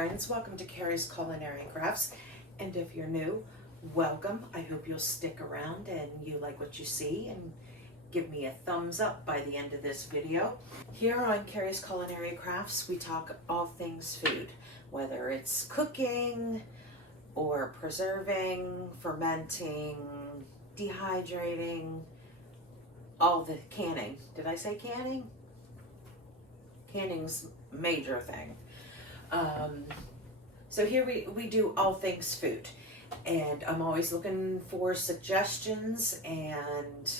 friends, welcome to Carrie's Culinary and Crafts, and if you're new, welcome. I hope you'll stick around and you like what you see and give me a thumbs up by the end of this video. Here on Carrie's Culinary Crafts, we talk all things food, whether it's cooking or preserving, fermenting, dehydrating, all the canning. Did I say canning? Canning's a major thing. So here we do all things food, and I'm always looking for suggestions and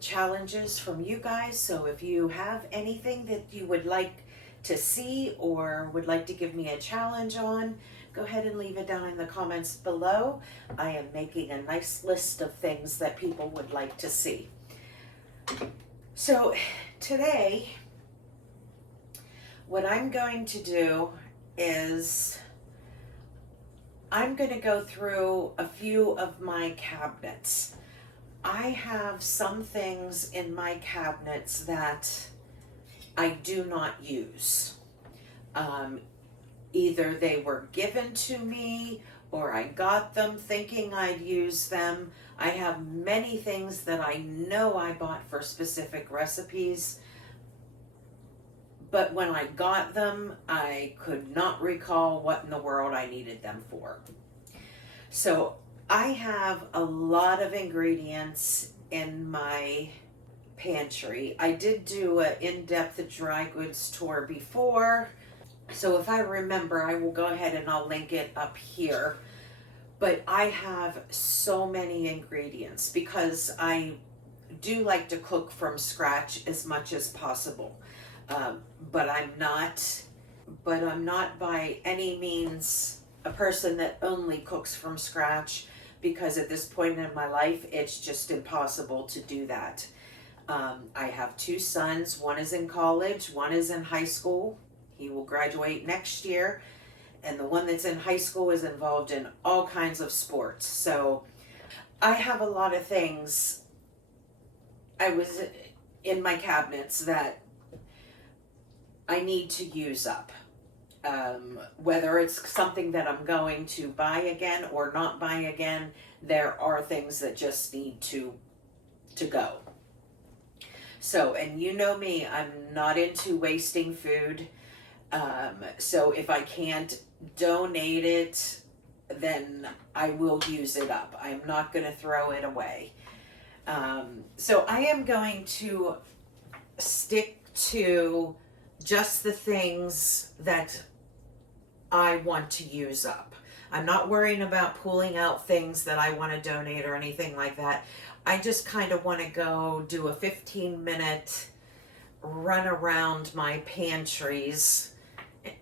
challenges from you guys. So if you have anything that you would like to see or would like to give me a challenge on, go ahead and leave it down in the comments below. I am making a nice list of things that people would like to see. So today, what I'm going to do is I'm going to go through a few of my cabinets. I have some things in my cabinets that I do not use. Either they were given to me or I got them thinking I'd use them. I have many things that I know I bought for specific recipes, but when I got them, I could not recall what in the world I needed them for. So I have a lot of ingredients in my pantry. I did do an in-depth dry goods tour before, so if I remember, I will go ahead and I'll link it up here. But I have so many ingredients because I do like to cook from scratch as much as possible. But I'm not by any means a person that only cooks from scratch, because at this point in my life, it's just impossible to do that. I have two sons. One is in college, one is in high school. He will graduate next year. And the one that's in high school is involved in all kinds of sports. So I have a lot of things in my cabinets that I need to use up. Whether it's something that I'm going to buy again or not buy again, there are things that just need to go. So, and you know me, I'm not into wasting food. So if I can't donate it, then I will use it up. I'm not going to throw it away. So I am going to stick to just the things that I want to use up. I'm not worrying about pulling out things that I want to donate or anything like that. I just kind of want to go do a 15-minute run around my pantries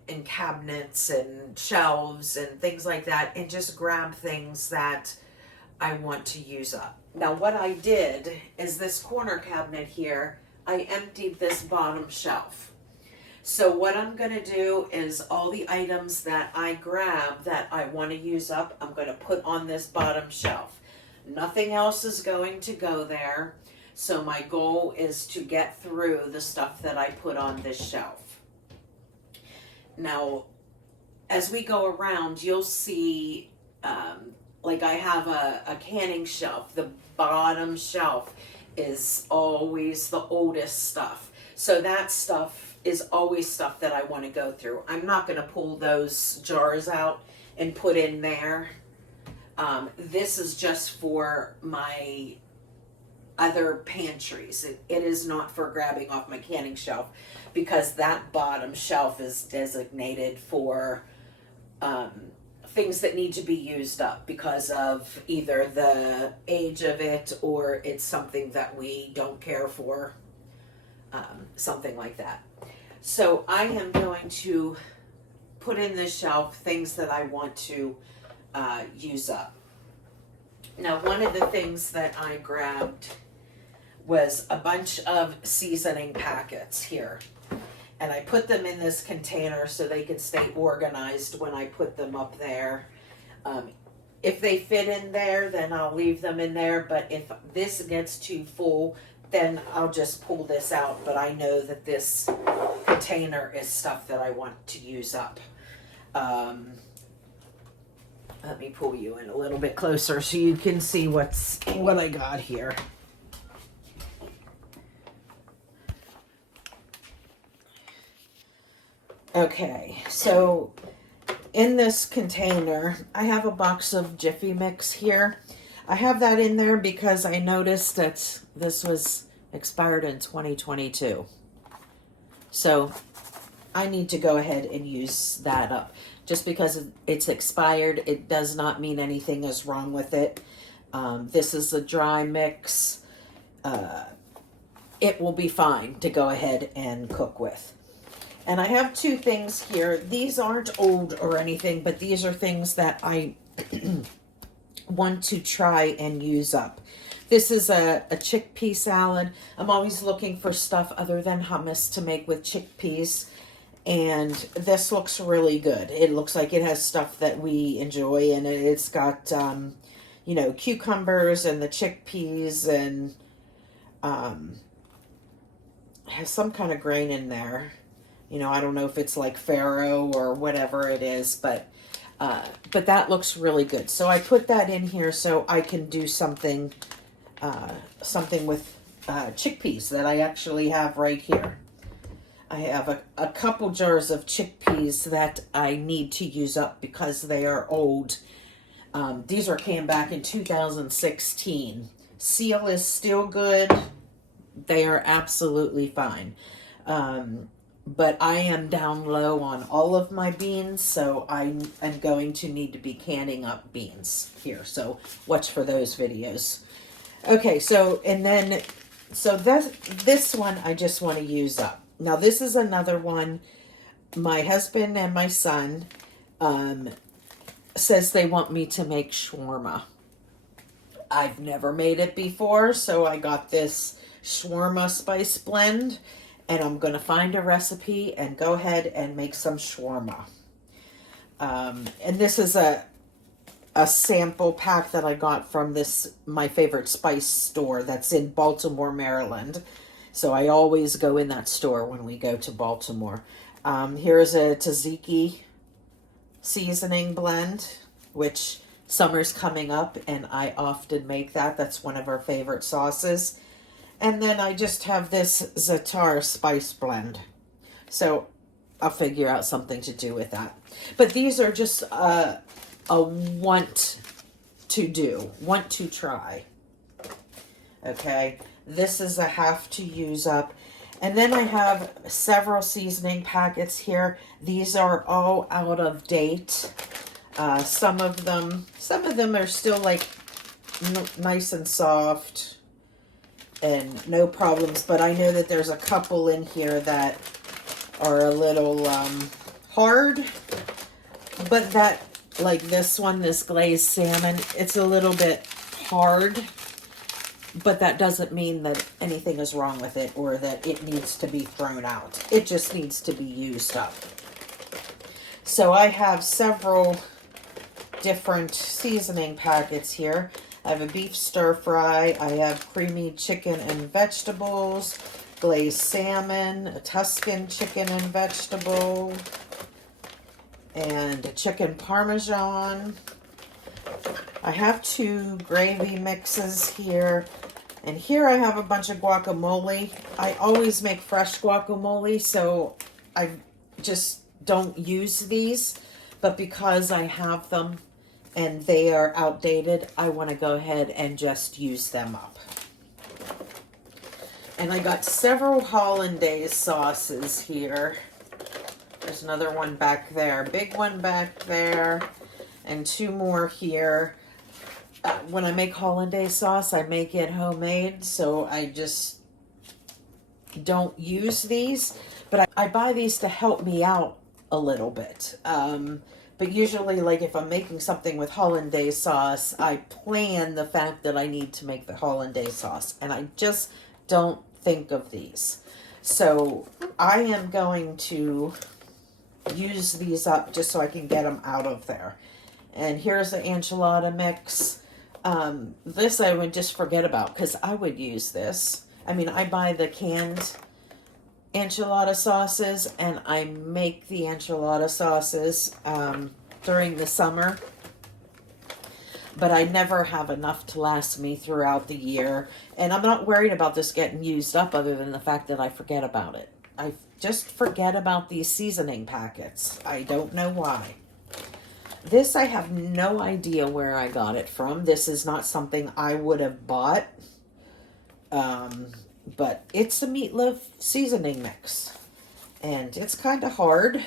and cabinets and shelves and things like that, and just grab things that I want to use up. Now what I did is this corner cabinet here, I emptied this bottom shelf. So what I'm going to do is all the items that I grab that I want to use up, I'm going to put on this bottom shelf. Nothing else is going to go there. So my goal is to get through the stuff that I put on this shelf. Now, as we go around, you'll see, like I have a canning shelf. The bottom shelf is always the oldest stuff. So that stuff is always stuff that I want to go through. I'm not going to pull those jars out and put in there. This is just for my other pantries. It is not for grabbing off my canning shelf, because that bottom shelf is designated for things that need to be used up because of either the age of it or it's something that we don't care for, something like that. So I am going to put in this shelf things that I want to use up. Now, one of the things that I grabbed was a bunch of seasoning packets here. And I put them in this container so they can stay organized when I put them up there. If they fit in there, then I'll leave them in there. But if this gets too full, then I'll just pull this out. But I know that this container is stuff that I want to use up. Um, Let me pull you in a little bit closer so you can see what I got here. Okay, so in this container, I have a box of Jiffy Mix here. I have that in there because I noticed that this was expired in 2022. So I need to go ahead and use that up. Just because it's expired, it does not mean anything is wrong with it. This is a dry mix. It will be fine to go ahead and cook with. And I have two things here. These aren't old or anything, but these are things that I want to try and use up. This is a chickpea salad. I'm always looking for stuff other than hummus to make with chickpeas. And this looks really good. It looks like it has stuff that we enjoy. And it's got, cucumbers and the chickpeas and has some kind of grain in there. I don't know if it's like farro or whatever it is, but that looks really good. So I put that in here so I can do something with chickpeas that I actually have right here. I have a couple jars of chickpeas that I need to use up because they are old. These came back in 2016. Seal is still good. They are absolutely fine. But I am down low on all of my beans, so I am going to need to be canning up beans here. So watch for those videos. Okay, so this one I just want to use up. Now this is another one. My husband and my son says they want me to make shawarma. I've never made it before, so I got this shawarma spice blend. And I'm going to find a recipe and go ahead and make some shawarma. And this is a sample pack that I got from my favorite spice store that's in Baltimore, Maryland. So I always go in that store when we go to Baltimore. Here's a tzatziki seasoning blend, which summer's coming up and I often make that. That's one of our favorite sauces. And then I just have this za'atar spice blend. So I'll figure out something to do with that. But these are just a want to try. Okay. This is a have to use up. And then I have several seasoning packets here. These are all out of date. Some of them are still like nice and soft and no problems, but I know that there's a couple in here that are a little hard, but that, like this one, this glazed salmon, it's a little bit hard, but that doesn't mean that anything is wrong with it or that it needs to be thrown out. It just needs to be used up. So I have several different seasoning packets here. I have a beef stir fry, I have creamy chicken and vegetables, glazed salmon, a Tuscan chicken and vegetable, and a chicken parmesan. I have 2 gravy mixes here, and here I have a bunch of guacamole. I always make fresh guacamole, so I just don't use these, but because I have them, and they are outdated, I want to go ahead and just use them up. And I got several hollandaise sauces here. There's another one back there, big one back there, and 2 more here. When I make hollandaise sauce, I make it homemade, so I just don't use these. But I buy these to help me out a little bit. But usually, like if I'm making something with hollandaise sauce, I plan the fact that I need to make the hollandaise sauce. And I just don't think of these. So I am going to use these up just so I can get them out of there. And here's the enchilada mix. This I would just forget about because I would use this. I mean, I buy the canned enchilada sauces, and I make the enchilada sauces during the summer, but I never have enough to last me throughout the year. And I'm not worried about this getting used up, other than the fact that I forget about it. I just forget about these seasoning packets. I don't know why. This, I have no idea where I got it from. This is not something I would have bought. But it's a meatloaf seasoning mix. And it's kind of hard.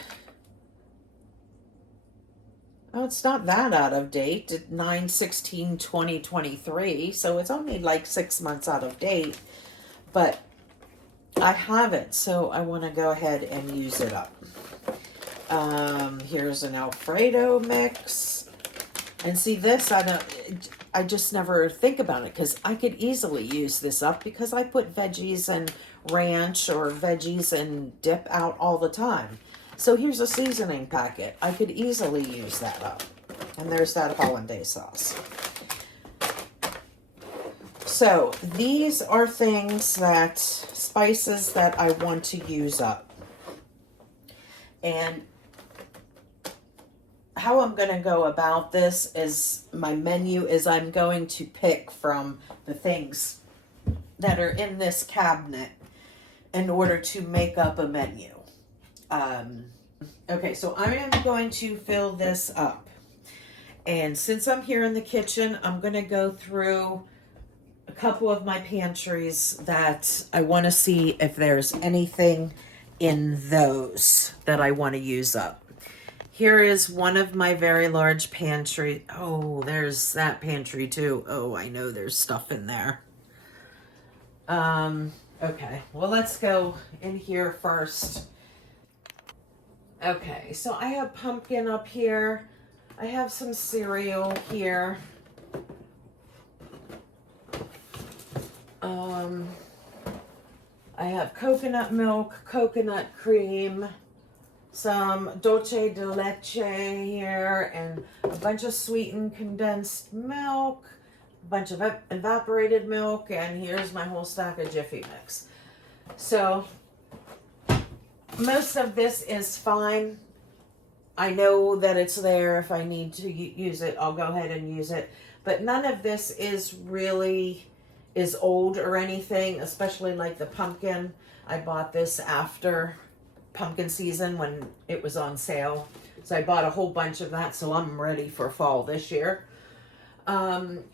Oh, it's not that out of date. It's 9/16/2023. So it's only like 6 months out of date. But I have it, so I want to go ahead and use it up. Here's an Alfredo mix. And see this, I just never think about it, because I could easily use this up, because I put veggies and ranch or veggies and dip out all the time. So here's a seasoning packet. I could easily use that up. And there's that hollandaise sauce. So these are spices that I want to use up. And how I'm going to go about this is, my menu is, I'm going to pick from the things that are in this cabinet in order to make up a menu. Okay, so I am going to fill this up. And since I'm here in the kitchen, I'm going to go through a couple of my pantries that I want to see if there's anything in those that I want to use up. Here is one of my very large pantry. Oh, there's that pantry too. Oh, I know there's stuff in there. Okay, well, let's go in here first. Okay, so I have pumpkin up here. I have some cereal here. I have coconut milk, coconut cream, some dulce de leche here, and a bunch of sweetened condensed milk, a bunch of evaporated milk, and here's my whole stack of Jiffy Mix. So most of this is fine. I know that it's there. If I need to use it, I'll go ahead and use it. But none of this is old or anything, especially like the pumpkin. I bought this after pumpkin season when it was on sale. So I bought a whole bunch of that, so I'm ready for fall this year.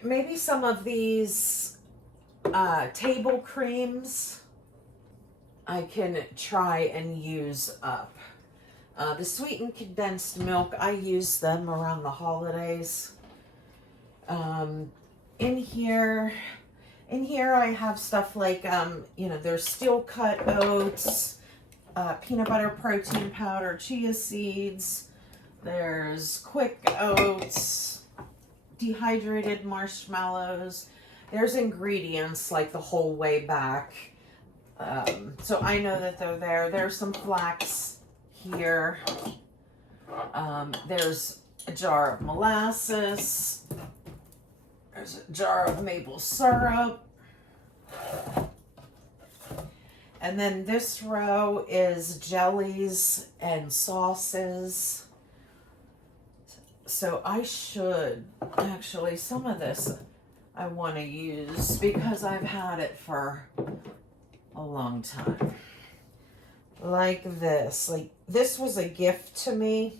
Maybe some of these table creams I can try and use up. The sweetened condensed milk, I use them around the holidays. In here I have stuff like, there's steel cut oats, peanut butter protein powder, chia seeds, there's quick oats, dehydrated marshmallows. There's ingredients like the whole way back. So I know that they're there. There's some flax here. There's a jar of molasses. There's a jar of maple syrup. And then this row is jellies and sauces. So I should, actually, some of this I want to use because I've had it for a long time. Like this. Like, this was a gift to me,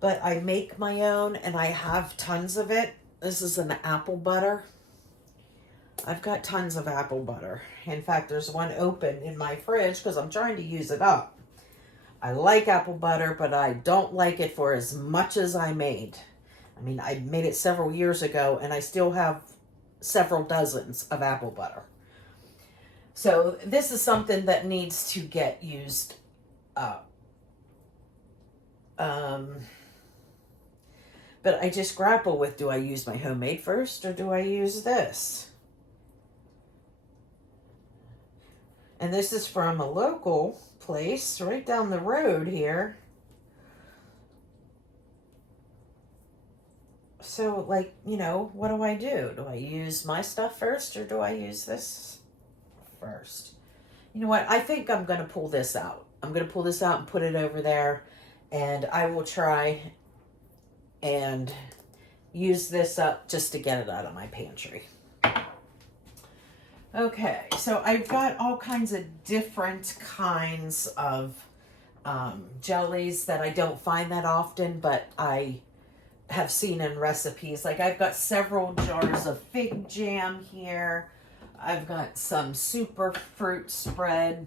but I make my own and I have tons of it. This is an apple butter. I've got tons of apple butter. In fact, there's one open in my fridge because I'm trying to use it up. I like apple butter, but I don't like it for as much as I made. I mean, I made it several years ago and I still have several dozens of apple butter. So this is something that needs to get used up. But I just grapple with, do I use my homemade first or do I use this? And this is from a local place right down the road here. So, like, what do I do? Do I use my stuff first or do I use this first? You know what? I think I'm going to pull this out. I'm going to pull this out and put it over there. And I will try and use this up just to get it out of my pantry. Okay, so I've got all kinds of different kinds of jellies that I don't find that often, but I have seen in recipes. Like I've got several jars of fig jam here. I've got some super fruit spread,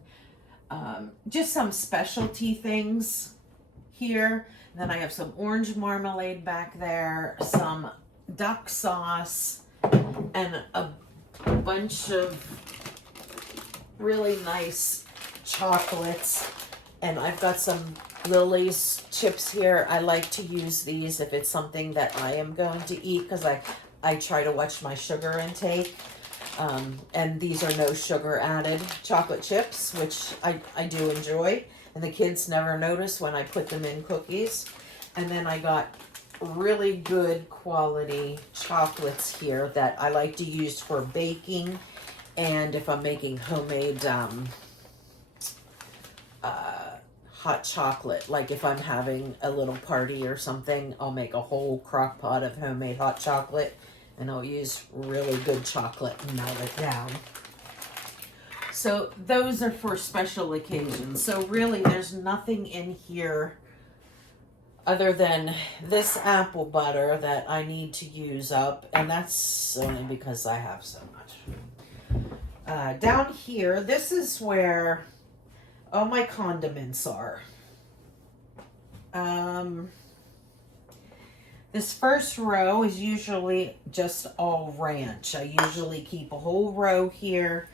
just some specialty things here. And then I have some orange marmalade back there, some duck sauce, and a bunch of really nice chocolates. And I've got some Lily's chips here. I like to use these if it's something that I am going to eat, because I try to watch my sugar intake. And these are no sugar added chocolate chips, which I do enjoy. And the kids never notice when I put them in cookies. And then I got really good quality chocolates here that I like to use for baking, and if I'm making homemade hot chocolate, like if I'm having a little party or something, I'll make a whole crock pot of homemade hot chocolate, and I'll use really good chocolate and melt it down. So those are for special occasions. So really there's nothing in here other than this apple butter that I need to use up, and that's only because I have so much. Down here, this is where all my condiments are. This first row is usually just all ranch. I usually keep a whole row here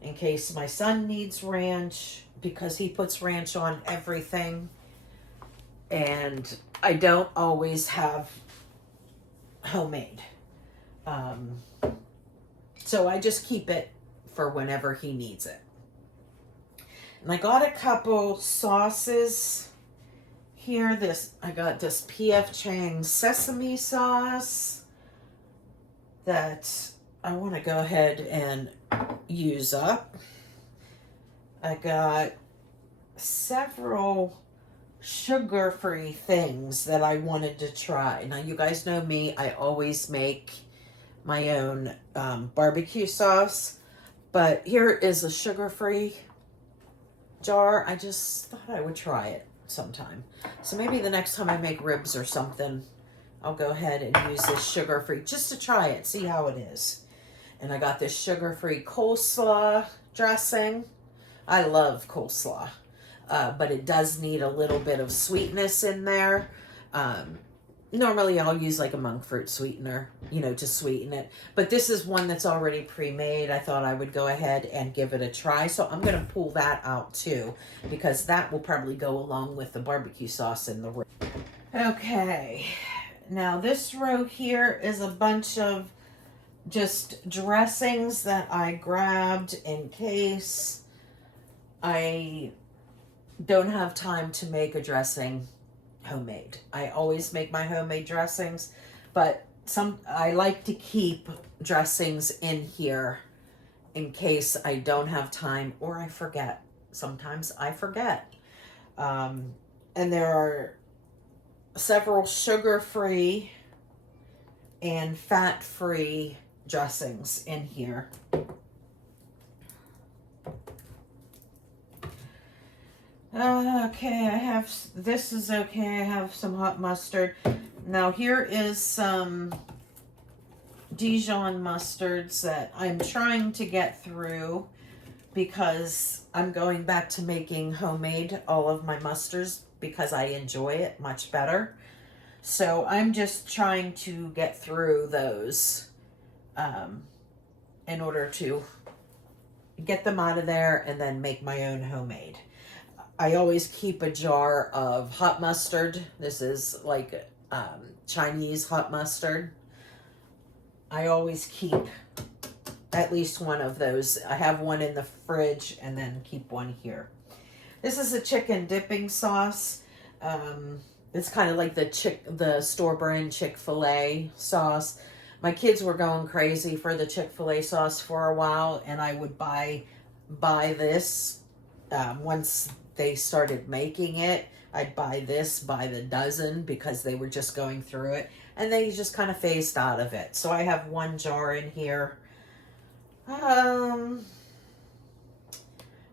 in case my son needs ranch, because he puts ranch on everything. And I don't always have homemade. So I just keep it for whenever he needs it. And I got a couple sauces here. I got this P.F. Chang's sesame sauce that I want to go ahead and use up. I got several sugar-free things that I wanted to try. Now, you guys know me. I always make my own barbecue sauce. But here is a sugar-free jar. I just thought I would try it sometime. So maybe the next time I make ribs or something, I'll go ahead and use this sugar-free just to try it, see how it is. And I got this sugar-free coleslaw dressing. I love coleslaw. But it does need a little bit of sweetness in there. Normally I'll use like a monk fruit sweetener, to sweeten it. But this is one that's already pre-made. I thought I would go ahead and give it a try. So I'm going to pull that out too, because that will probably go along with the barbecue sauce in the row. Okay. Now this row here is a bunch of just dressings that I grabbed in case I don't have time to make a dressing homemade. I always make my homemade dressings, but I like to keep dressings in here in case I don't have time or I forget. Sometimes I forget. And there are several sugar-free and fat-free dressings in here. Okay, this is okay. I have some hot mustard. Now here is some Dijon mustards that I'm trying to get through because I'm going back to making homemade all of my mustards because I enjoy it much better. So I'm just trying to get through those in order to get them out of there and then make my own homemade. I always keep a jar of hot mustard. This is like Chinese hot mustard. I always keep at least one of those. I have one in the fridge and then keep one here. This is a chicken dipping sauce. It's kind of like the store brand Chick-fil-A sauce. My kids were going crazy for the Chick-fil-A sauce for a while, and I would buy this Once they started making it, I'd buy this by the dozen because they were just going through it, and they just kind of phased out of it. So I have one jar in here.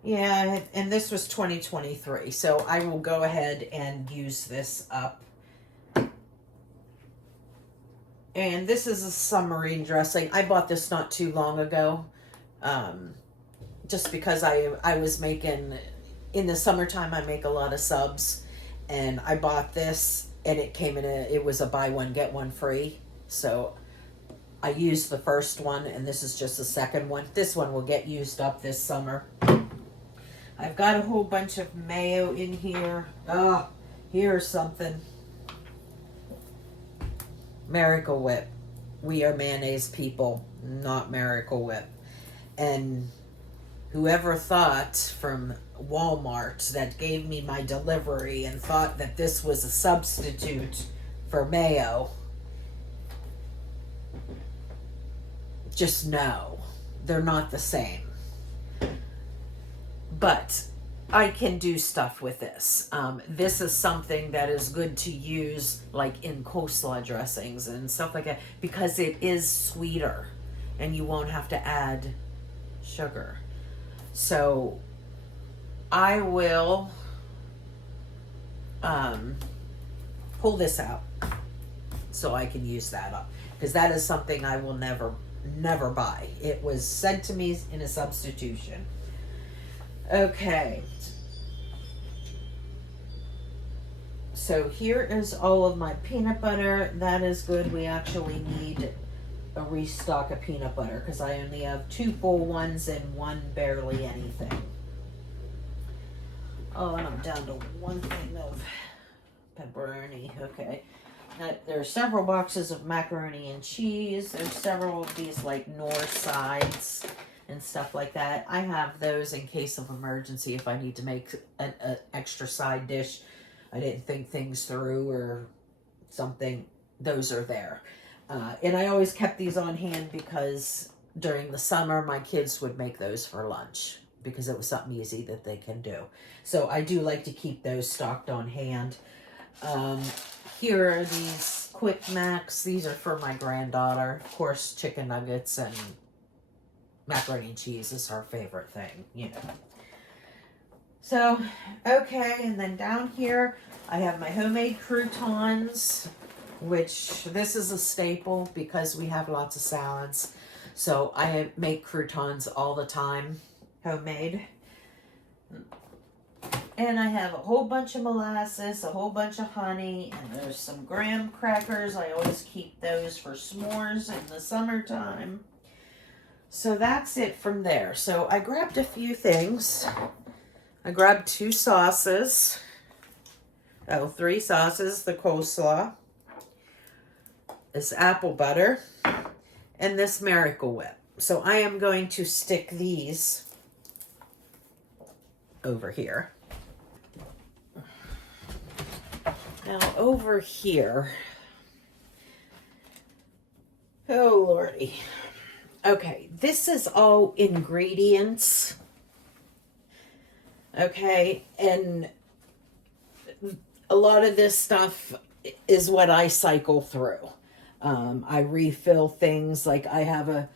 Yeah, and this was 2023, so I will go ahead and use this up. And this is a submarine dressing. I bought this not too long ago, just because I was making, in the summertime I make a lot of subs, and I bought this, and it was a buy one get one free. So I used the first one, and this is just the second one. This one will get used up this summer. I've got a whole bunch of mayo in here. Oh, here's something. Miracle Whip. We are mayonnaise people, not Miracle Whip. And whoever thought from Walmart that gave me my delivery and thought that this was a substitute for mayo, just know they're not the same. But I can do stuff with this. This is something that is good to use like in coleslaw dressings and stuff like that because it is sweeter and you won't have to add sugar. So I will pull this out so I can use that up because that is something I will never buy. It was sent to me in a substitution. Okay, so here is all of my peanut butter. That is good. We actually need a restock of peanut butter because I only have 2 full ones and 1 barely anything. Oh, and I'm down to 1 thing of pepperoni. Okay, there are several boxes of macaroni and cheese. There's several of these like North sides and stuff like that. I have those in case of emergency if I need to make an extra side dish. I didn't think things through or something. Those are there. And I always kept these on hand because during the summer my kids would make those for lunch because it was something easy that they can do. So I do like to keep those stocked on hand. Here are these Quick Macs. These are for my granddaughter. Of course, chicken nuggets and macaroni and cheese is her favorite thing, you know. So, okay, and then down here, I have my homemade croutons, which this is a staple because we have lots of salads. So I make croutons all the time, homemade. And I have a whole bunch of molasses, a whole bunch of honey, and there's some graham crackers. I always keep those for s'mores in the summertime. So that's it from there. So I grabbed a few things. I grabbed 2 sauces. 3 sauces, the coleslaw. This apple butter. And this Miracle Whip. So I am going to stick these over here. Now over here. Oh lordy. Okay, this is all ingredients. Okay, and a lot of this stuff is what I cycle through. I refill things, like I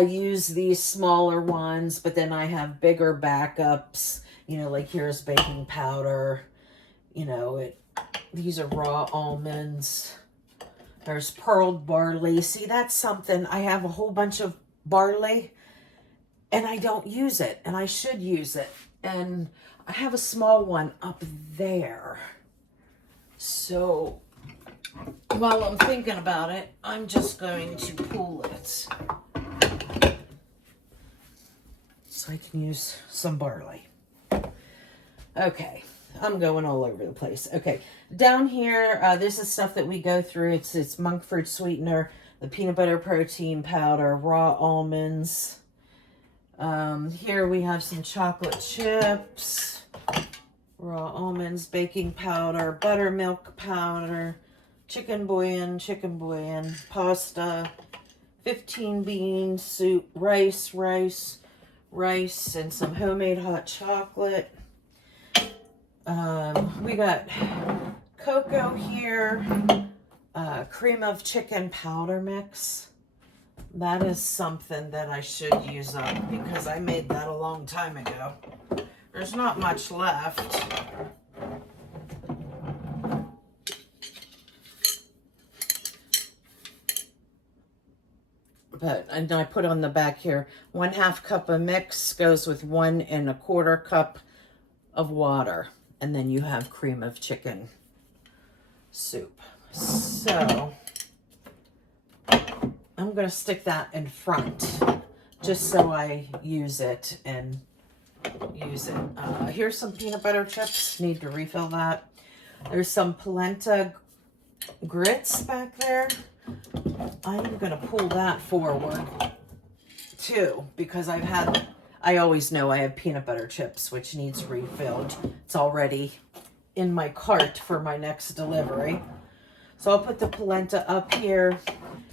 use these smaller ones, but then I have bigger backups, you know, like here's baking powder, you know, these are raw almonds. There's pearled barley. See, that's something. I have a whole bunch of barley and I don't use it, and I should use it. And I have a small one up there. So while I'm thinking about it, I'm just going to pull it so I can use some barley. Okay. I'm going all over the place. Okay, down here, this is stuff that we go through. It's monk fruit sweetener, the peanut butter protein powder, raw almonds. Here we have some chocolate chips, raw almonds, baking powder, buttermilk powder, chicken bouillon, pasta, 15 bean soup, rice, rice and some homemade hot chocolate. We got cocoa here, cream of chicken powder mix. That is something that I should use up because I made that a long time ago. There's not much left. And I put on the back here, 1/2 cup of mix goes with 1 1/4 cup of water. And then you have cream of chicken soup. So I'm going to stick that in front just so I use it and use it. Here's some peanut butter chips. Need to refill that. There's some polenta grits back there. I'm going to pull that forward too because I always know I have peanut butter chips, which needs refilled. It's already in my cart for my next delivery. So I'll put the polenta up here.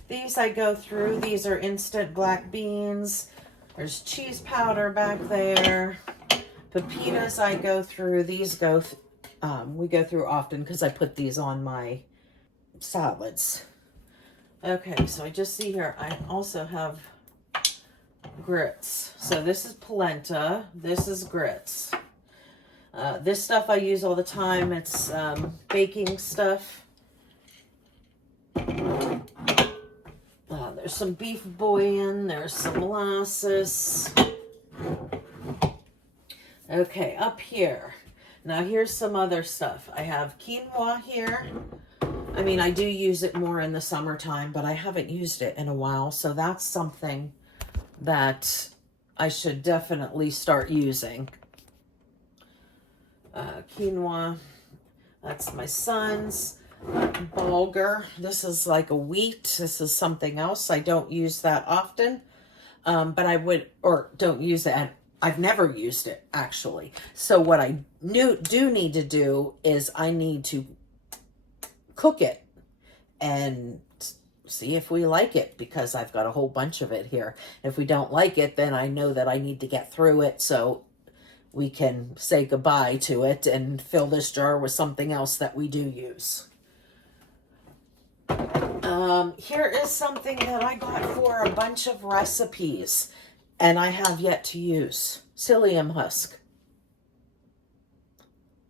These I go through. These are instant black beans. There's cheese powder back there. Pepitas I go through. These we go through often because I put these on my salads. Okay, so I just see here, I also have grits. So this is polenta. This is grits. This stuff I use all the time. It's baking stuff. There's some beef bouillon. There's some molasses. Okay, up here. Now here's some other stuff. I have quinoa here. I mean, I do use it more in the summertime, but I haven't used it in a while. So that's something that I should definitely start using. Quinoa, that's my son's. Bulgur, this is like a wheat. This is something else. I don't use that often, but I would, or don't use it. I've never used it, actually. So what I do need to do is I need to cook it and see if we like it, because I've got a whole bunch of it here. If we don't like it, then I know that I need to get through it so we can say goodbye to it and fill this jar with something else that we do use. Here is something that I got for a bunch of recipes and I have yet to use. Psyllium husk.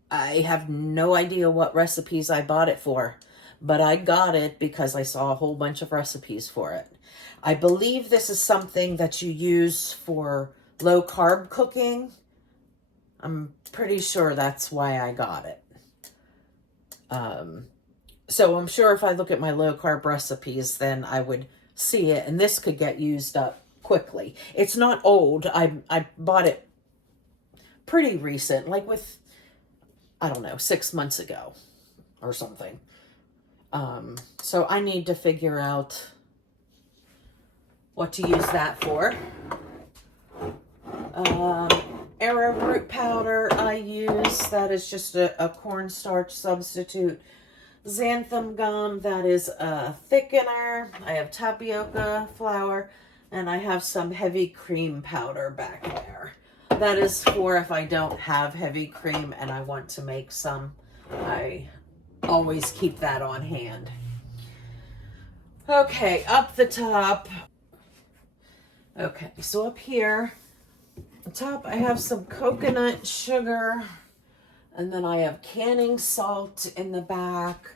I have no idea what recipes I bought it for, but I got it because I saw a whole bunch of recipes for it. I believe this is something that you use for low carb cooking. I'm pretty sure that's why I got it. So I'm sure if I look at my low carb recipes, then I would see it, and this could get used up quickly. It's not old. I bought it pretty recent, like with, I don't know, 6 months ago or something. So I need to figure out what to use that for. Arrowroot powder I use. That is just a cornstarch substitute. Xanthan gum, that is a thickener. I have tapioca flour, and I have some heavy cream powder back there. That is for if I don't have heavy cream and I want to make some. I always keep that on hand. Okay, up the top. Okay, so up here, on top I have some coconut sugar, and then I have canning salt in the back.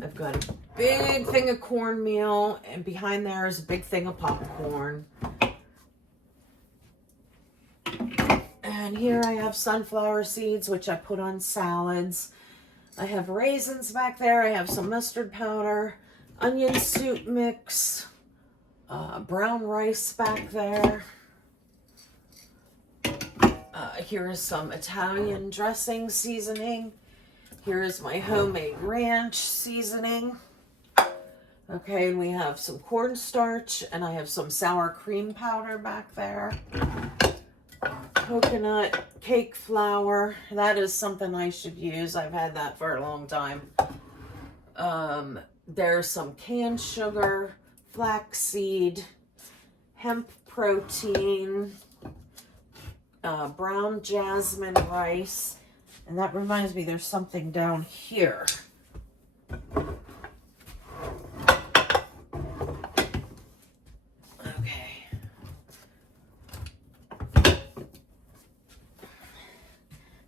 I've got a big thing of cornmeal, and behind there is a big thing of popcorn. And here I have sunflower seeds, which I put on salads. I have raisins back there. I have some mustard powder, onion soup mix, brown rice back there. Here is some Italian dressing seasoning. Here is my homemade ranch seasoning. Okay, and we have some cornstarch, and I have some sour cream powder back there. Coconut cake flour. That is something I should use. I've had that for a long time. There's some canned sugar, flaxseed, hemp protein, brown jasmine rice. And that reminds me, there's something down here. Okay.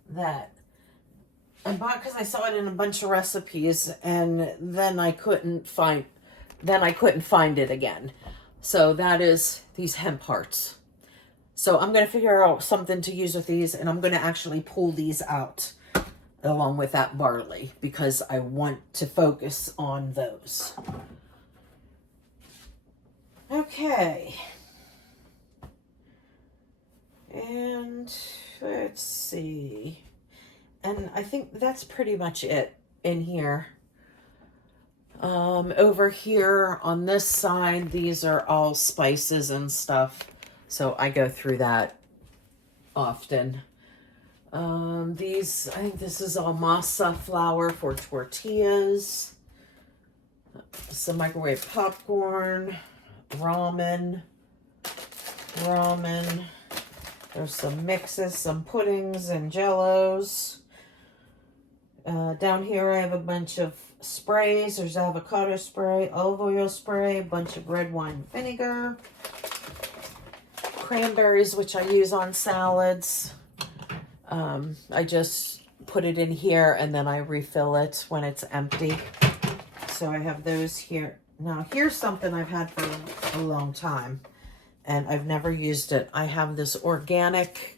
That I bought because I saw it in a bunch of recipes, and then I couldn't find it again. So that is these hemp hearts. So I'm going to figure out something to use with these, and I'm going to actually pull these out along with that barley because I want to focus on those. Okay. And let's see. And I think that's pretty much it in here. Over here on this side, these are all spices and stuff. So I go through that often. I think this is all masa flour for tortillas. Some microwave popcorn, ramen. There's some mixes, some puddings and jellos. Down here I have a bunch of sprays. There's avocado spray, olive oil spray, a bunch of red wine vinegar, cranberries, which I use on salads. I just put it in here and then I refill it when it's empty. So I have those here. Now here's something I've had for a long time and I've never used it. I have this organic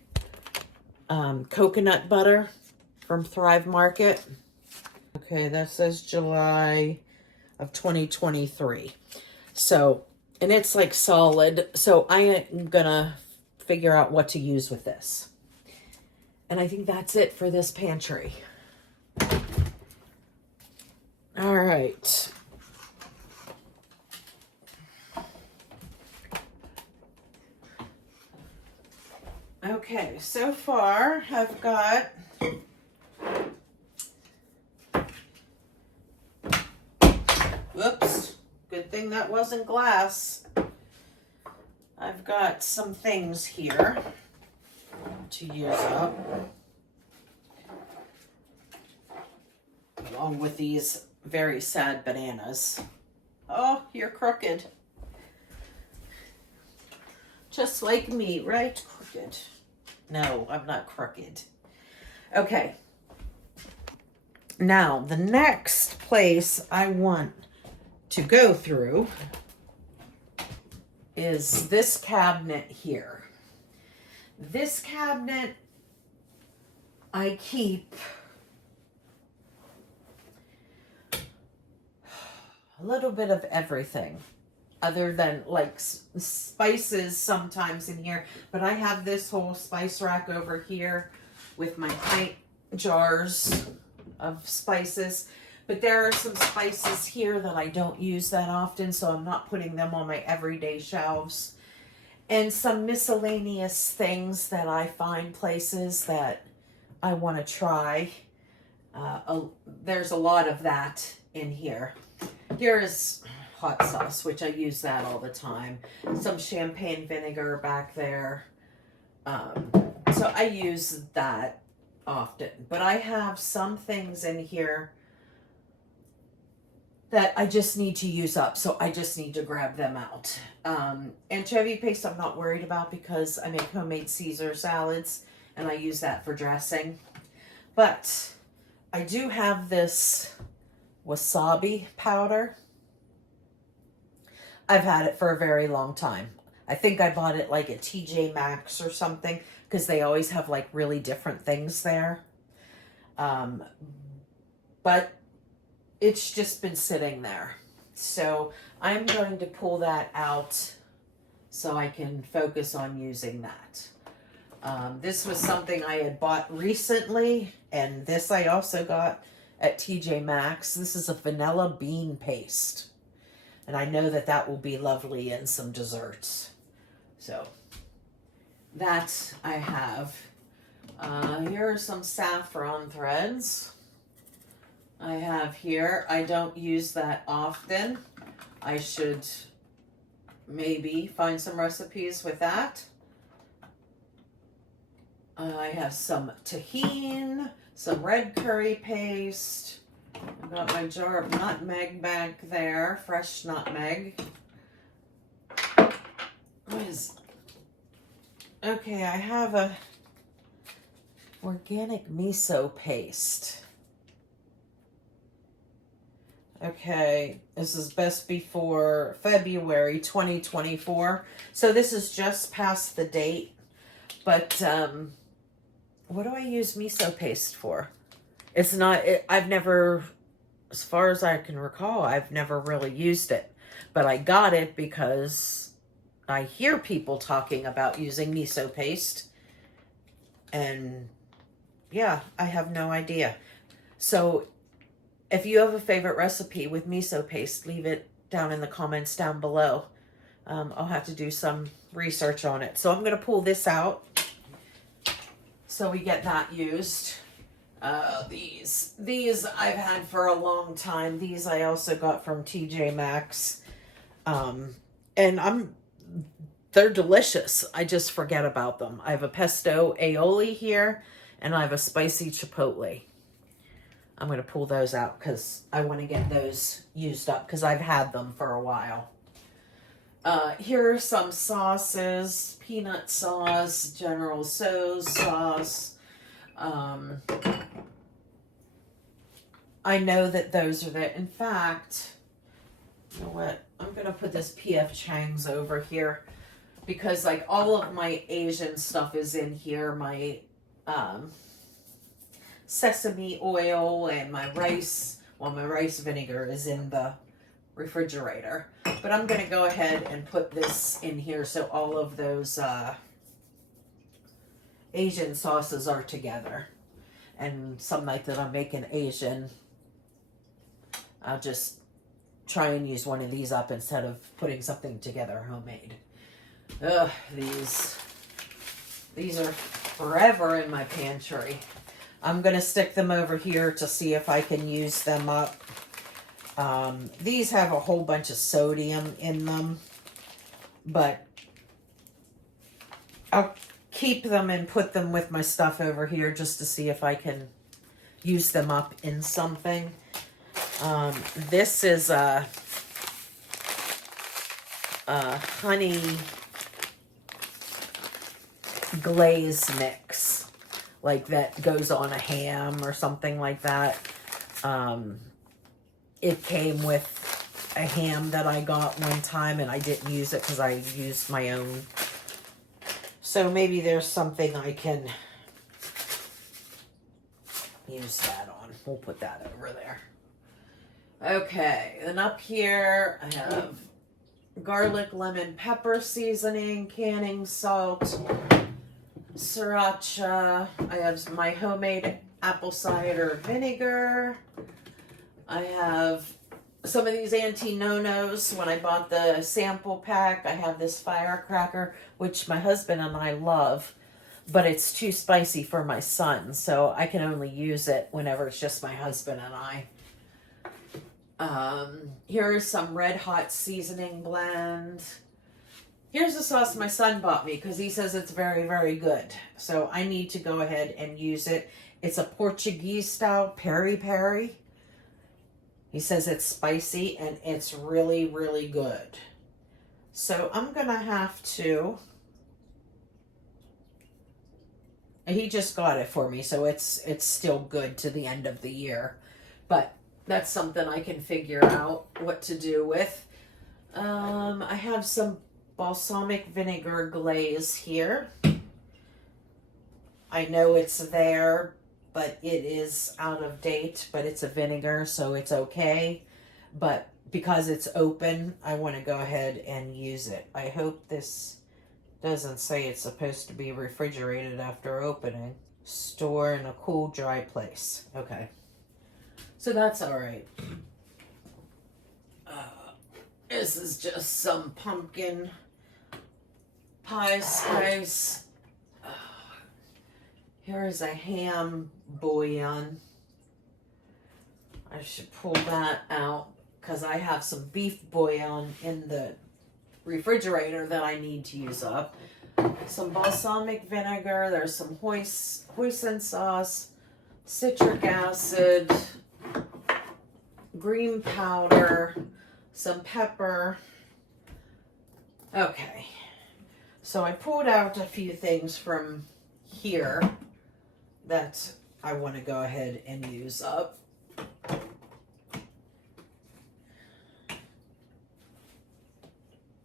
coconut butter from Thrive Market. Okay, that says July of 2023. So, and it's like solid. So I am gonna figure out what to use with this. And I think that's it for this pantry. All right. Okay, so far I've got whoops, good thing that wasn't glass. I've got some things here to use up, along with these very sad bananas. Oh, you're crooked. Just like me, right? Crooked. No, I'm not crooked. Okay. Now, the next place I want to go through is this cabinet here. This cabinet I keep a little bit of everything other than like spices sometimes in here, but I have this whole spice rack over here with my pint jars of spices. But there are some spices here that I don't use that often, so I'm not putting them on my everyday shelves. And some miscellaneous things that I find places that I want to try. There's a lot of that in here. Here is hot sauce, which I use that all the time. Some champagne vinegar back there. So I use that often. But I have some things in here that I just need to use up, so I just need to grab them out. Anchovy paste I'm not worried about because I make homemade Caesar salads and I use that for dressing. But I do have this wasabi powder. I've had it for a very long time. I think I bought it like at TJ Maxx or something because they always have like really different things there. But it's just been sitting there. So I'm going to pull that out so I can focus on using that. This was something I had bought recently, and this I also got at TJ Maxx. This is a vanilla bean paste. And I know that that will be lovely in some desserts. So that I have. Here are some saffron threads. I have here. I don't use that often. I should maybe find some recipes with that. I have some tahini, some red curry paste. I've got my jar of nutmeg back there, fresh nutmeg. Okay, I have a organic miso paste. Okay, this is best before February 2024. So this is just past the date. But what do I use miso paste for? It's not, I've never, as far as I can recall, I've never really used it. But I got it because I hear people talking about using miso paste. And yeah, I have no idea. So if you have a favorite recipe with miso paste, leave it down in the comments down below. I'll have to do some research on it. So I'm going to pull this out so we get that used. These I've had for a long time. These I also got from TJ Maxx. And they're delicious. I just forget about them. I have a pesto aioli here, and I have a spicy chipotle. I'm going to pull those out because I want to get those used up because I've had them for a while. Here are some sauces: peanut sauce, General Tso's sauce. I know that those are there. In fact, you know what? I'm going to put this P.F. Chang's over here because like all of my Asian stuff is in here. My sesame oil and my rice, my rice vinegar is in the refrigerator. But I'm going to go ahead and put this in here so all of those Asian sauces are together. And some night that I'm making Asian, I'll just try and use one of these up instead of putting something together homemade. Ugh, these are forever in my pantry. I'm going to stick them over here to see if I can use them up. These have a whole bunch of sodium in them, but I'll keep them and put them with my stuff over here just to see if I can use them up in something. This is a honey glaze mix, like that goes on a ham or something like that. It came with a ham that I got one time and I didn't use it because I used my own. So maybe there's something I can use that on. We'll put that over there. Okay, and up here I have garlic, lemon, pepper seasoning, canning salt, sriracha. I have my homemade apple cider vinegar. I have some of these anti-no-nos. When I bought the sample pack, I have this firecracker, which my husband and I love, but it's too spicy for my son, so I can only use it whenever it's just my husband and I. Here is some red hot seasoning blend. Here's the sauce my son bought me because he says it's very, very good. So I need to go ahead and use it. It's a Portuguese style peri-peri. He says it's spicy and it's really, really good. So I'm going to have to... He just got it for me, so it's still good to the end of the year. But that's something I can figure out what to do with. I have some balsamic vinegar glaze here. I know it's there, but it is out of date, but it's a vinegar, so it's okay. But because it's open, I want to go ahead and use it. I hope this doesn't say it's supposed to be refrigerated after opening. Store in a cool, dry place. Okay. So that's all right. This is just some pumpkin pie spice. Here is a ham bouillon. I should pull that out because I have some beef bouillon in the refrigerator that I need to use up. some balsamic vinegar, there's some hoisin sauce, citric acid, green powder, some pepper. Okay, so I pulled out a few things from here that I want to go ahead and use up.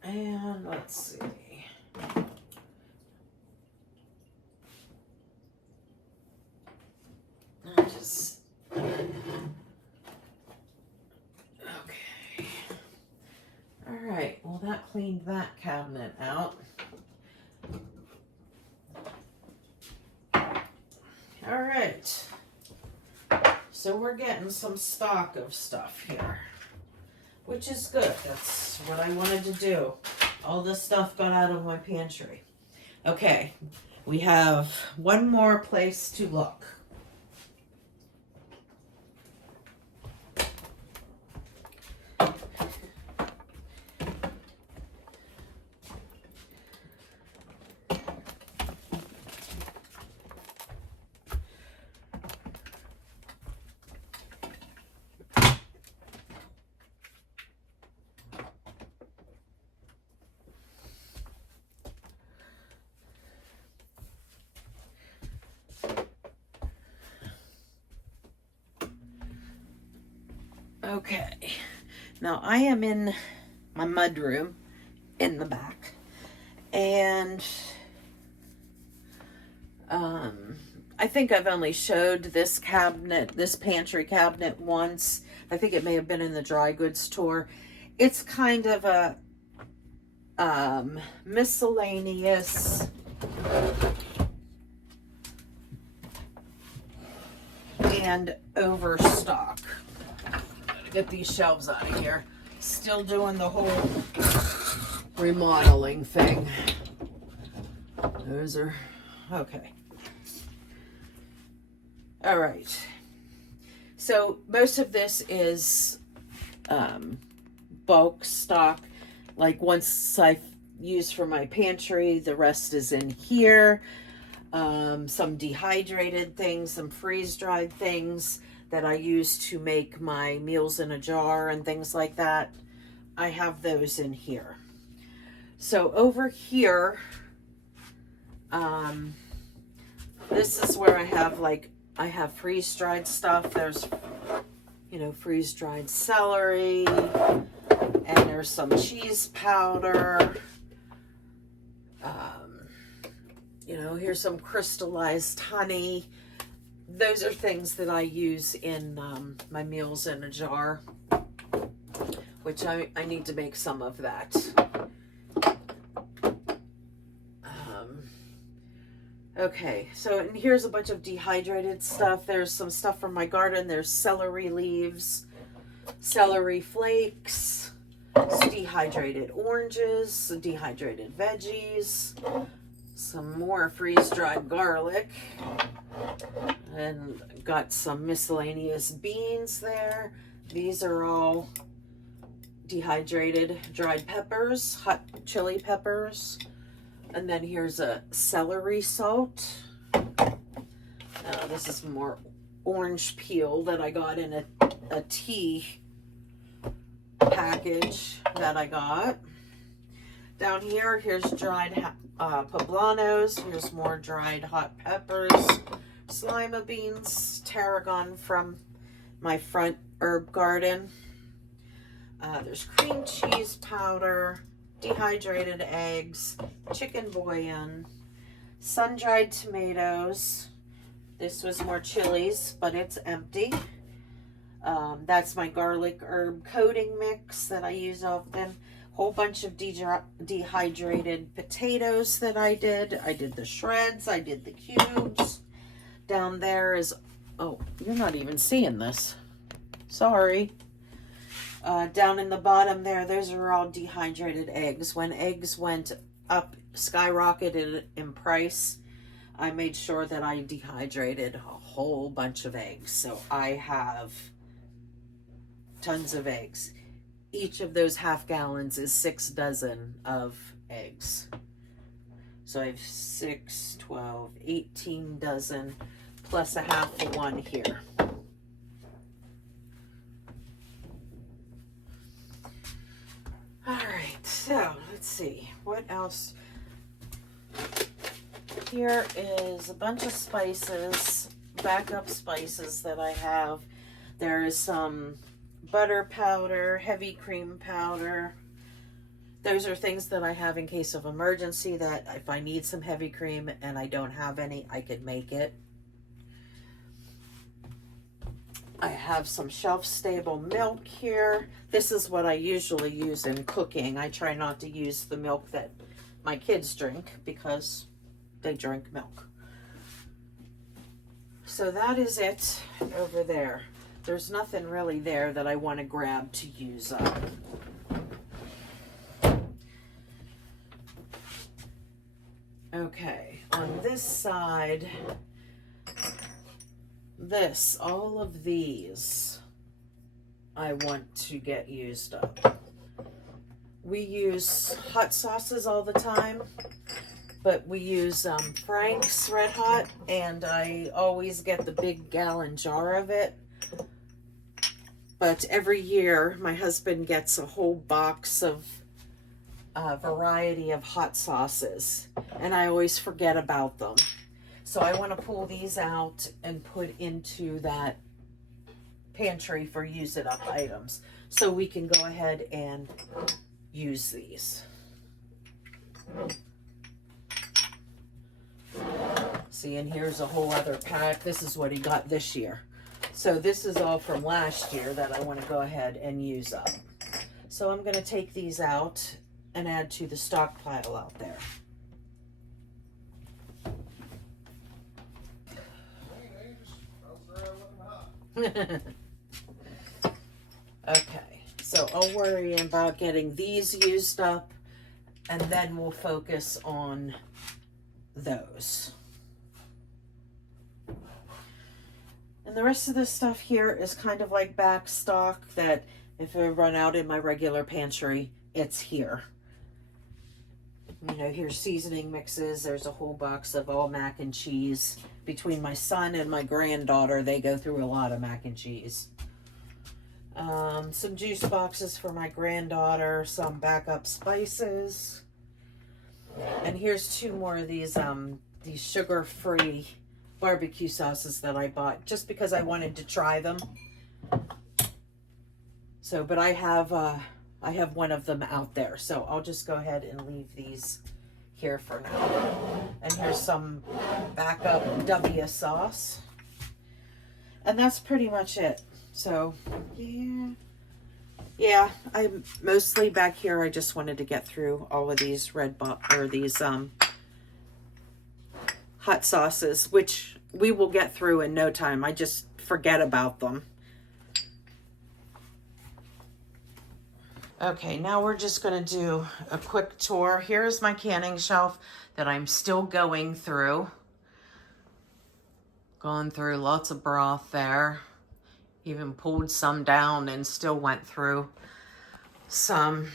And let's see. Okay. All right, well that cleaned that cabinet out. All right, so we're getting some stock of stuff here, which is good. That's what I wanted to do. All this stuff got out of my pantry. Okay, we have one more place to look. Okay, now I am in my mudroom in the back, and I think I've only showed this cabinet, this pantry cabinet once. I think it may have been in the dry goods tour. It's kind of a miscellaneous and overstock. Get these shelves out of here. Still doing the whole remodeling thing. Those are okay. All right. So most of this is bulk stock. Like once I've used for my pantry, the rest is in here. Some dehydrated things, some freeze-dried things that I use to make my meals in a jar and things like that. I have those in here. So over here, this is where I have freeze-dried stuff. There's, freeze-dried celery, and there's some cheese powder. Here's some crystallized honey. Those are things that I use in my meals in a jar, which I need to make some of that. Okay, so and here's a bunch of dehydrated stuff. There's some stuff from my garden. There's celery leaves, celery flakes, dehydrated oranges, dehydrated veggies, some more freeze-dried garlic, and got some miscellaneous beans there. These are all dehydrated dried peppers, hot chili peppers. And then here's a celery salt. This is more orange peel that I got in a tea package that I got. Down here, here's dried poblanos. Here's more dried hot peppers, lima beans, tarragon from my front herb garden. There's cream cheese powder, dehydrated eggs, chicken bouillon, sun-dried tomatoes. This was more chilies, but it's empty. That's my garlic herb coating mix that I use often. Whole bunch of dehydrated potatoes that I did. I did the shreds, I did the cubes. Down there is, oh, you're not even seeing this. Sorry. Down in the bottom there, those are all dehydrated eggs. When eggs went up, skyrocketed in price, I made sure that I dehydrated a whole bunch of eggs. So I have tons of eggs. Each of those half gallons is 6 dozen of eggs. So I have 6, 12, 18 dozen plus a half of one here. All right, so let's see, what else? Here is a bunch of spices, backup spices that I have. There is some butter powder, heavy cream powder. Those are things that I have in case of emergency, that if I need some heavy cream and I don't have any, I could make it. I have some shelf-stable milk here. This is what I usually use in cooking. I try not to use the milk that my kids drink because they drink milk. So that is it over there. There's nothing really there that I want to grab to use up. Okay, on this side, all of these I want to get used up. We use hot sauces all the time, but we use Frank's Red Hot, and I always get the big gallon jar of it. But every year my husband gets a whole box of a variety of hot sauces, and I always forget about them. So I want to pull these out and put into that pantry for use it up items, so we can go ahead and use these. See, and here's a whole other pack. This is what he got this year. So this is all from last year that I want to go ahead and use up. So I'm going to take these out and add to the stockpile out there. Okay, so I'll worry about getting these used up, and then we'll focus on those. And the rest of this stuff here is kind of like back stock that if I run out in my regular pantry, it's here. You know, here's seasoning mixes. There's a whole box of all mac and cheese. Between my son and my granddaughter, they go through a lot of mac and cheese. Some juice boxes for my granddaughter, some backup spices. And here's 2 more of these sugar-free barbecue sauces that I bought just because I wanted to try them. So, but I have one of them out there, so I'll just go ahead and leave these here for now. And here's some backup W sauce. And that's pretty much it. So, yeah, I'm mostly back here. I just wanted to get through all of these hot sauces, which we will get through in no time. I just forget about them. Okay, now we're just going to do a quick tour. Here's my canning shelf that I'm still going through. Going through lots of broth there. Even pulled some down and still went through some.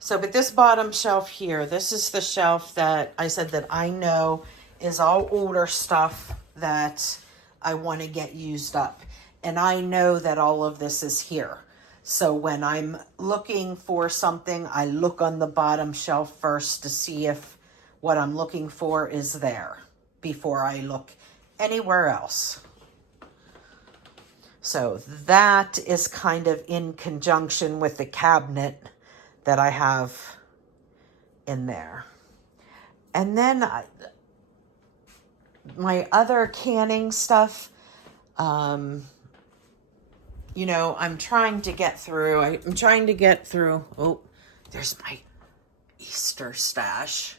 So, but this bottom shelf here, this is the shelf that I said that I know is all older stuff that I want to get used up. And I know that all of this is here. So when I'm looking for something, I look on the bottom shelf first to see if what I'm looking for is there before I look anywhere else. So that is kind of in conjunction with the cabinet that I have in there. And then my other canning stuff, you know, I'm trying to get through. Oh, there's my Easter stash.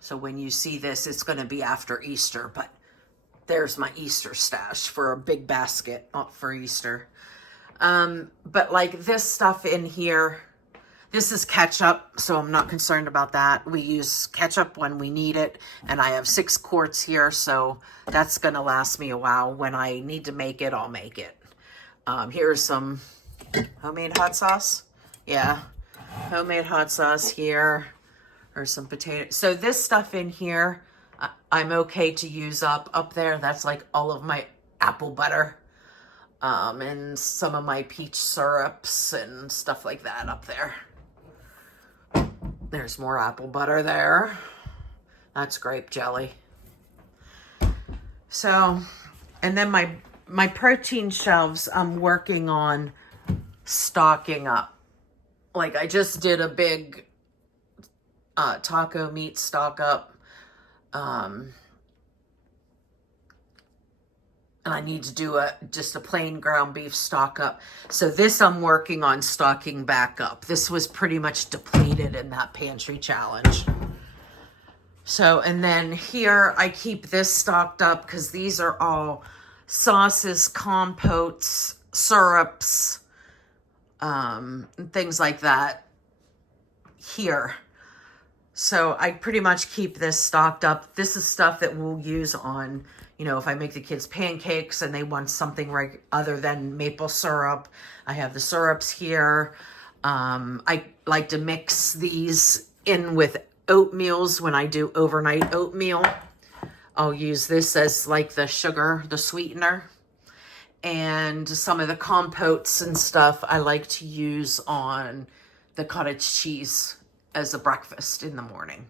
So when you see this, it's going to be after Easter, but there's my Easter stash for a big basket, not for Easter. But like this stuff in here, this is ketchup, so I'm not concerned about that. We use ketchup when we need it, and I have 6 quarts here, so that's going to last me a while. When I need to make it, I'll make it. Here's some homemade hot sauce. Yeah, homemade hot sauce here. or some potatoes. So this stuff in here, I'm okay to use up. Up there, that's like all of my apple butter. And some of my peach syrups and stuff like that up there. There's more apple butter there. That's grape jelly. So, and then my protein shelves, I'm working on stocking up. Like I just did a big taco meat stock up. And I need to do just a plain ground beef stock up. So this I'm working on stocking back up. This was pretty much depleted in that pantry challenge. So, and then here I keep this stocked up because these are all sauces, compotes, syrups, things like that here. So I pretty much keep this stocked up. This is stuff that we'll use on, you know, if I make the kids pancakes and they want something other than maple syrup. I have the syrups here. I like to mix these in with oatmeals when I do overnight oatmeal. I'll use this as like the sugar, the sweetener. And some of the compotes and stuff I like to use on the cottage cheese as a breakfast in the morning.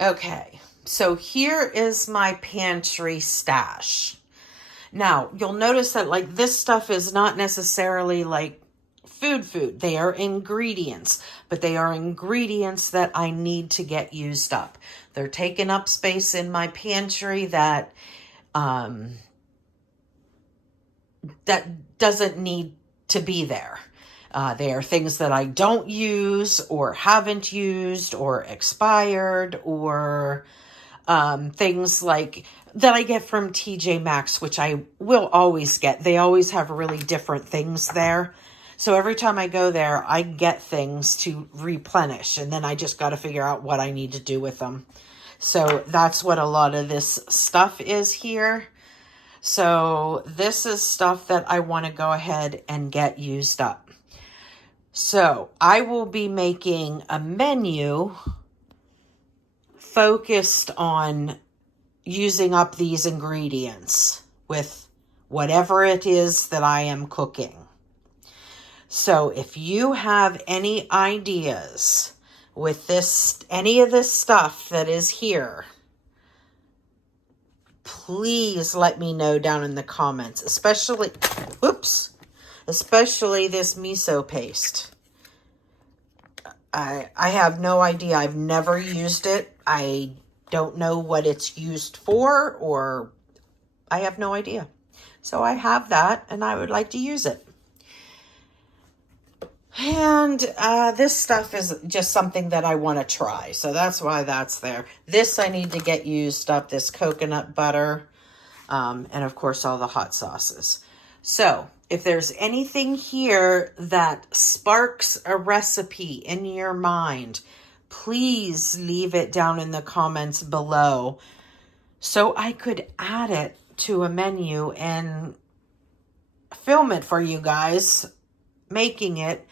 Okay, so here is my pantry stash. Now, you'll notice that like this stuff is not necessarily like food. They are ingredients, but they are ingredients that I need to get used up. They're taking up space in my pantry that doesn't need to be there. They are things that I don't use or haven't used or expired, or things like that I get from TJ Maxx, which I will always get. They always have really different things there. So every time I go there, I get things to replenish, and then I just got to figure out what I need to do with them. So that's what a lot of this stuff is here. So this is stuff that I want to go ahead and get used up. So I will be making a menu focused on using up these ingredients with whatever it is that I am cooking. So if you have any ideas with this, any of this stuff that is here, please let me know down in the comments, especially this miso paste. I have no idea. I've never used it. I don't know what it's used for, or I have no idea. So I have that, and I would like to use it. And this stuff is just something that I want to try. So that's why that's there. This I need to get used up, this coconut butter, and of course all the hot sauces. So if there's anything here that sparks a recipe in your mind, please leave it down in the comments below so I could add it to a menu and film it for you guys, making it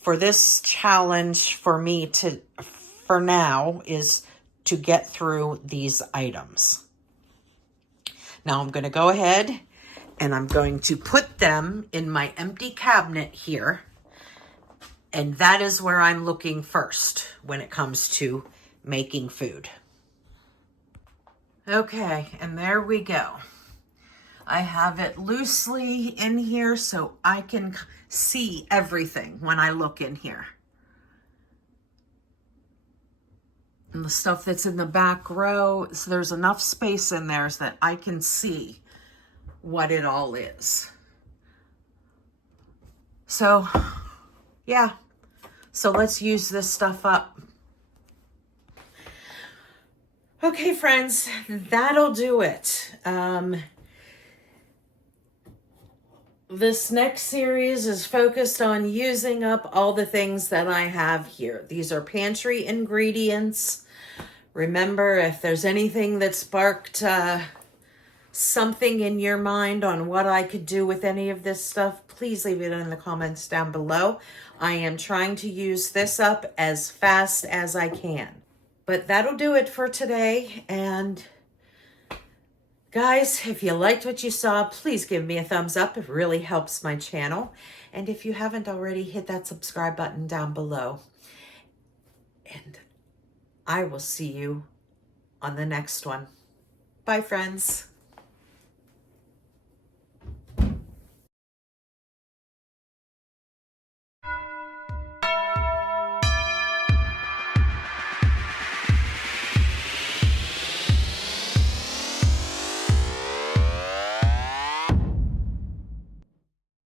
for this challenge for me to, for now, is to get through these items. Now I'm going to go ahead and I'm going to put them in my empty cabinet here. And that is where I'm looking first when it comes to making food. Okay, and there we go. I have it loosely in here so I can see everything when I look in here. And the stuff that's in the back row, so there's enough space in there so that I can see what it all is. So, yeah. So let's use this stuff up. Okay, friends, that'll do it. This next series is focused on using up all the things that I have here. These are pantry ingredients. Remember, if there's anything that sparked something in your mind on what I could do with any of this stuff, please leave it in the comments down below. I am trying to use this up as fast as I can. But that'll do it for today. And guys, if you liked what you saw, please give me a thumbs up. It really helps my channel. And if you haven't already, hit that subscribe button down below. And I will see you on the next one. Bye, friends.